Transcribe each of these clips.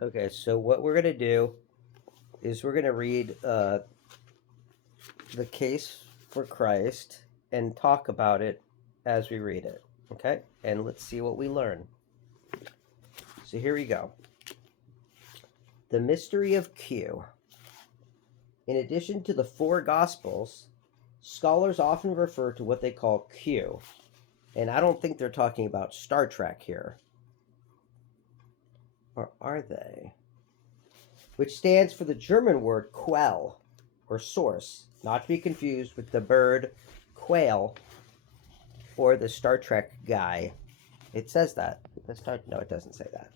Okay, so what we're going to do is we're going to read the case for Christ and talk about it as we read it. Okay? And let's see what we learn. So here we go. The mystery of Q. In addition to the four Gospels, scholars often refer to what they call Q. And I don't think they're talking about Star Trek here. Or are they? Which stands for the German word Quell, or source, not to be confused with the bird quail or the Star Trek guy. It says that. No, it doesn't say that.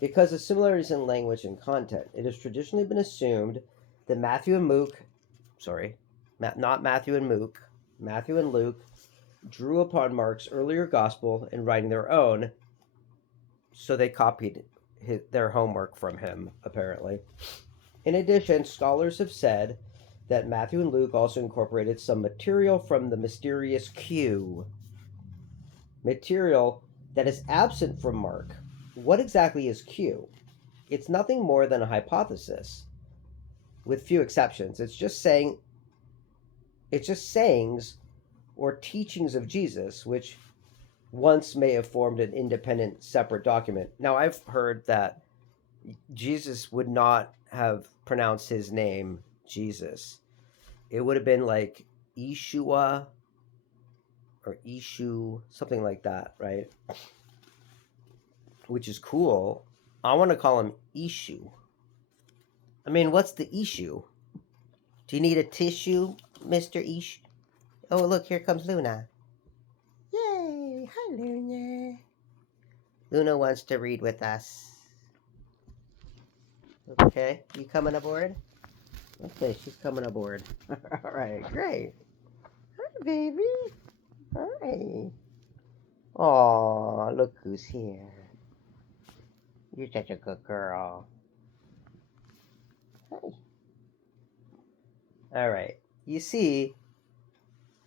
Because of similarities in language and content, it has traditionally been assumed that Matthew and Luke, not Matthew and Luke, Matthew and Luke drew upon Mark's earlier gospel in writing their own, so they copied their homework from him, apparently. In addition, scholars have said that Matthew and Luke also incorporated some material from the mysterious Q, material that is absent from Mark. What exactly is Q? It's nothing more than a hypothesis, with few exceptions. It's just sayings or teachings of Jesus, which once may have formed an independent, separate document. Now, I've heard that Jesus would not have pronounced his name Jesus. It would have been like Yeshua or Ishu, something like that, right? Which is cool. I want to call him Ishu. I mean, what's the issue? Do you need a tissue, Mr. Ish? Oh, look, here comes Luna. Yay! Hi, Luna. Luna wants to read with us. Okay, you coming aboard? Okay, she's coming aboard. All right, great. Hi, baby. Hi. Aw, look who's here. You're such a good girl. Hi. All right. You see,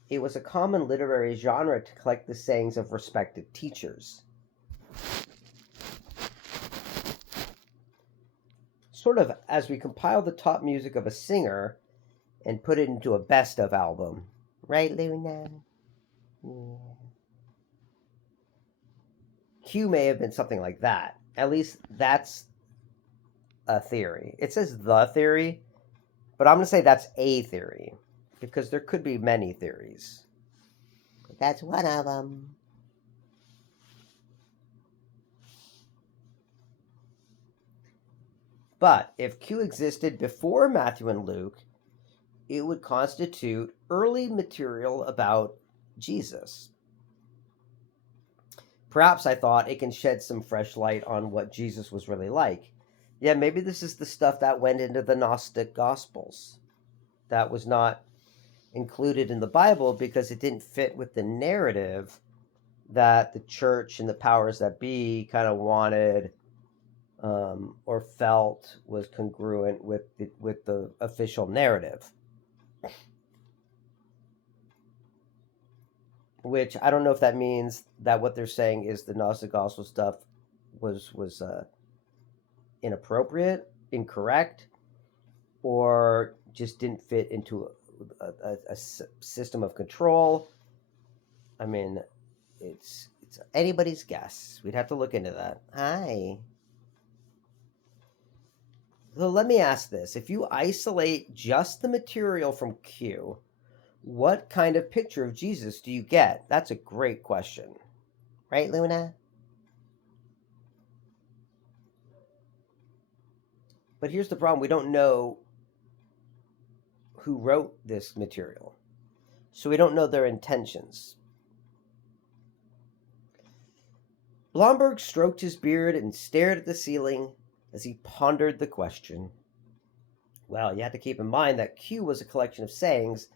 it was a common literary genre to collect the sayings of respected teachers. Sort of as we compile the top music of a singer and put it into a best of album. Right, Luna? Yeah. Q may have been something like that. At least that's a theory. It says the theory, but I'm going to say that's a theory because there could be many theories. That's one of them. But if Q existed before Matthew and Luke, it would constitute early material about Jesus. Perhaps I thought it can shed some fresh light on what Jesus was really like. Yeah, maybe this is the stuff that went into the Gnostic Gospels that was not included in the Bible because it didn't fit with the narrative that the church and the powers that be kind of wanted or felt was congruent with the official narrative. Which I don't know if that means that what they're saying is the Gnostic Gospel stuff was inappropriate, incorrect, or just didn't fit into a system of control. I mean, it's anybody's guess. We'd have to look into that. Hi. So let me ask this. If you isolate just the material from Q, what kind of picture of Jesus do you get? That's a great question. Right, Luna? But here's the problem. We don't know who wrote this material. So we don't know their intentions. Blomberg stroked his beard and stared at the ceiling as he pondered the question. Well, you have to keep in mind that Q was a collection of sayings,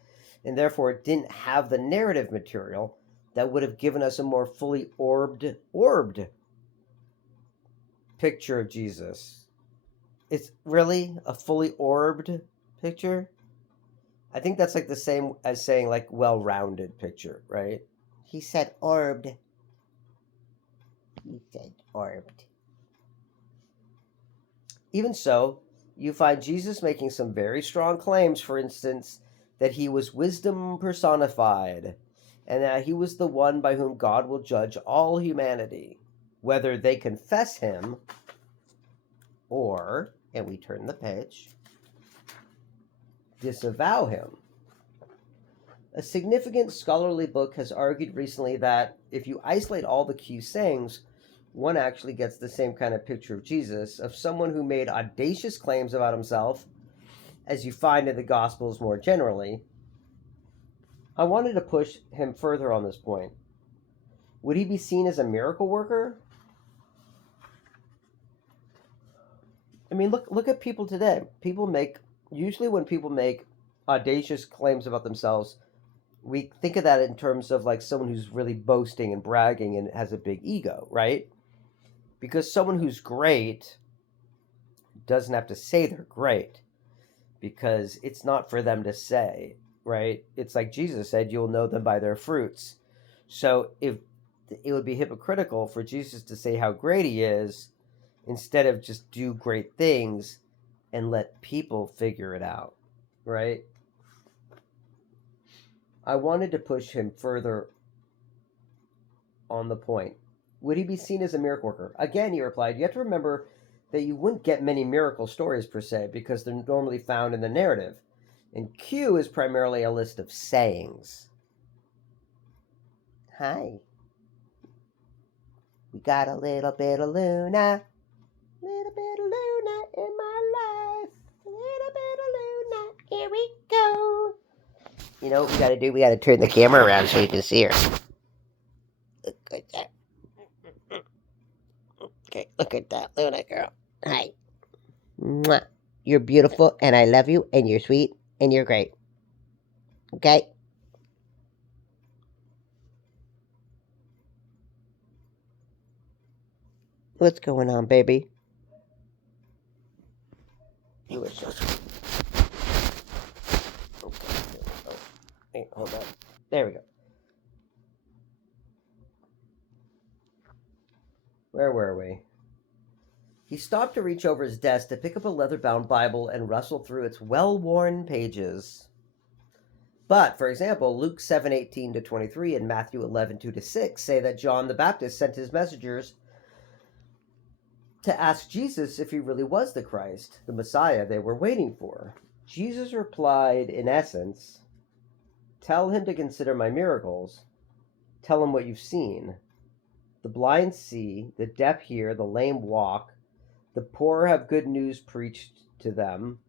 and therefore it didn't have the narrative material that would have given us a more fully orbed picture of Jesus. It's really a fully orbed picture? I think that's like the same as saying like well-rounded picture, right? He said orbed. He said orbed. Even so, you find Jesus making some very strong claims, for instance, that he was wisdom personified, and that he was the one by whom God will judge all humanity, whether they confess him or, and we turn the page, disavow him. A significant scholarly book has argued recently that if you isolate all the Q sayings, one actually gets the same kind of picture of Jesus, of someone who made audacious claims about himself, as you find in the Gospels more generally. I wanted to push him further on this point. Would he be seen as a miracle worker? I mean, look at people today. Usually when people make audacious claims about themselves, we think of that in terms of like someone who's really boasting and bragging and has a big ego, right? Because someone who's great doesn't have to say they're great, because it's not for them to say, right? It's like Jesus said, you'll know them by their fruits. So if it would be hypocritical for Jesus to say how great he is instead of just do great things and let people figure it out, right? I wanted to push him further on the point. Would he be seen as a miracle worker? Again, he replied, you have to remember that you wouldn't get many miracle stories per se, because they're normally found in the narrative. And Q is primarily a list of sayings. Hi. We got a little bit of Luna. Little bit of Luna in my life. A little bit of Luna. Here we go. You know what we gotta do? We gotta turn the camera around so you can see her. Look at that. Okay, look at that, Luna girl. Hi. Mwah. You're beautiful, and I love you, and you're sweet, and you're great. Okay? What's going on, baby? You were so sweet. Okay. Oh, hey, hold on. There we go. Where were we? He stopped to reach over his desk to pick up a leather-bound Bible and rustle through its well-worn pages. But, for example, Luke 7:18-23 and Matthew 11:2-6 say that John the Baptist sent his messengers to ask Jesus if he really was the Christ, the Messiah they were waiting for. Jesus replied, in essence, tell him to consider my miracles. Tell him what you've seen. The blind see, the deaf hear, the lame walk, the poor have good news preached to them.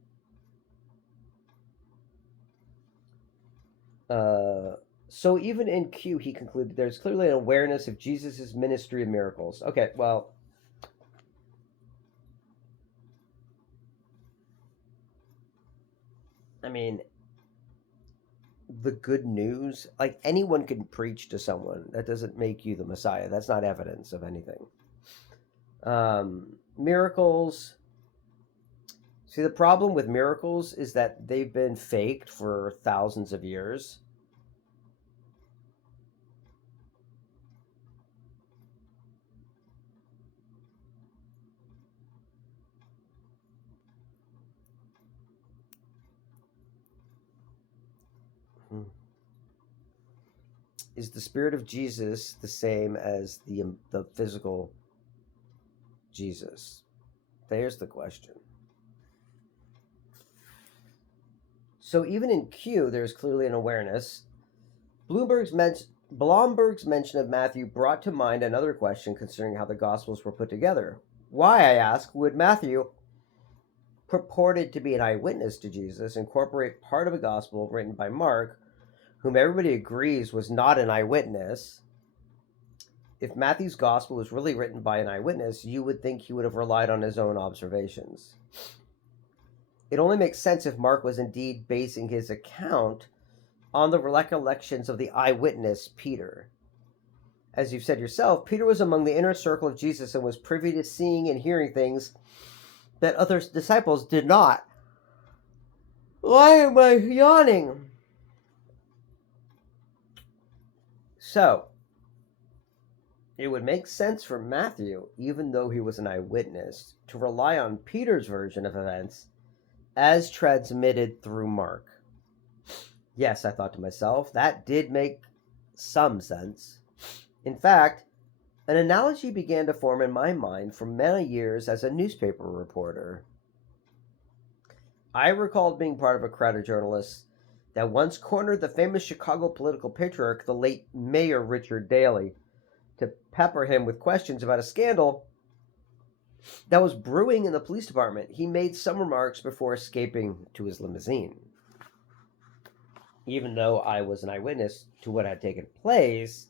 So even in Q, he concluded there's clearly an awareness of Jesus' ministry of miracles. Okay, well, I mean, the good news, like anyone can preach to someone. That doesn't make you the Messiah. That's not evidence of anything. Miracles. See, the problem with miracles is that they've been faked for thousands of years. Is the spirit of Jesus the same as the physical Jesus? There's the question. So even in Q, there's clearly an awareness. Blomberg's mention of Matthew brought to mind another question concerning how the Gospels were put together. Why, I ask, would Matthew, purported to be an eyewitness to Jesus, incorporate part of a Gospel written by Mark, whom everybody agrees was not an eyewitness? If Matthew's Gospel was really written by an eyewitness, you would think he would have relied on his own observations. It only makes sense if Mark was indeed basing his account on the recollections of the eyewitness, Peter. As you've said yourself, Peter was among the inner circle of Jesus and was privy to seeing and hearing things that other disciples did not. Why am I yawning? So, it would make sense for Matthew, even though he was an eyewitness, to rely on Peter's version of events as transmitted through Mark. Yes, I thought to myself, that did make some sense. In fact, an analogy began to form in my mind for many years as a newspaper reporter. I recalled being part of a crowd of journalists that once cornered the famous Chicago political patriarch, the late Mayor Richard Daley, to pepper him with questions about a scandal that was brewing in the police department. He made some remarks before escaping to his limousine. Even though I was an eyewitness to what had taken place,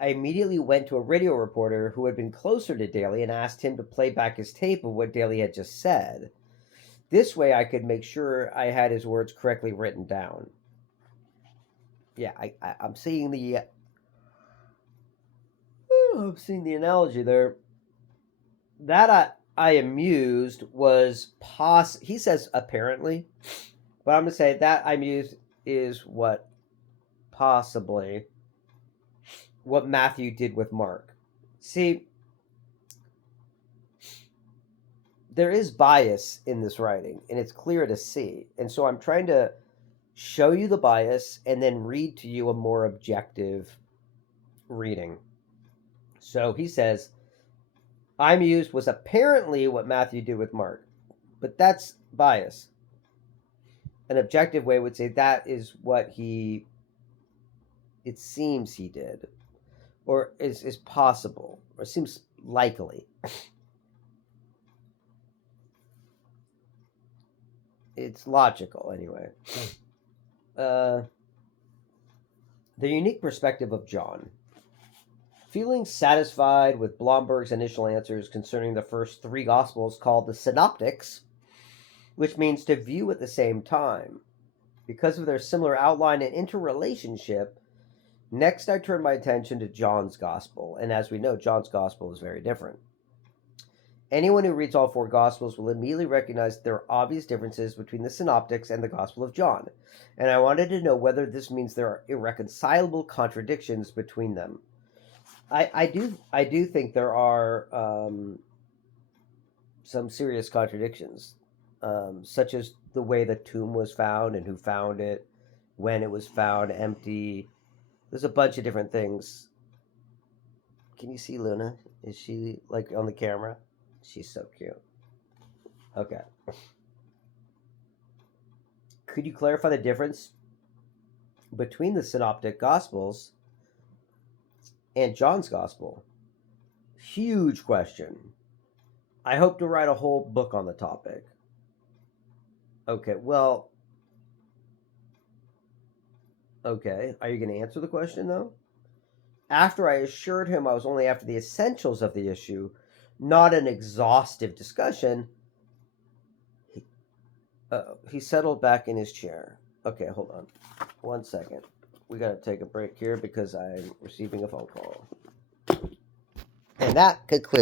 I immediately went to a radio reporter who had been closer to Daley and asked him to play back his tape of what Daley had just said. This way I could make sure I had his words correctly written down. Yeah, I'm seeing the analogy there. That I amused was he says apparently, but I'm going to say that I amused is what possibly what Matthew did with Mark. See, there is bias in this writing, and it's clear to see. And so I'm trying to show you the bias and then read to you a more objective reading. So he says, I'm used was apparently what Matthew did with Mark, but that's bias. An objective way would say that is what it seems he did, or is possible, or seems likely. It's logical, anyway. The unique perspective of John. Feeling satisfied with Blomberg's initial answers concerning the first three Gospels called the Synoptics, which means to view at the same time. Because of their similar outline and interrelationship, next I turn my attention to John's Gospel, and as we know, John's Gospel is very different. Anyone who reads all four Gospels will immediately recognize there are obvious differences between the Synoptics and the Gospel of John, and I wanted to know whether this means there are irreconcilable contradictions between them. I do think there are some serious contradictions, such as the way the tomb was found and who found it, when it was found empty. There's a bunch of different things. Can you see Luna? Is she like on the camera? She's so cute. Okay. Could you clarify the difference between the Synoptic Gospels and John's Gospel? Huge question. I hope to write a whole book on the topic. Okay, well... Okay, are you going to answer the question, though? After I assured him I was only after the essentials of the issue, not an exhaustive discussion, he settled back in his chair. Okay, hold on. 1 second. We got to take a break here because I'm receiving a phone call. And that concludes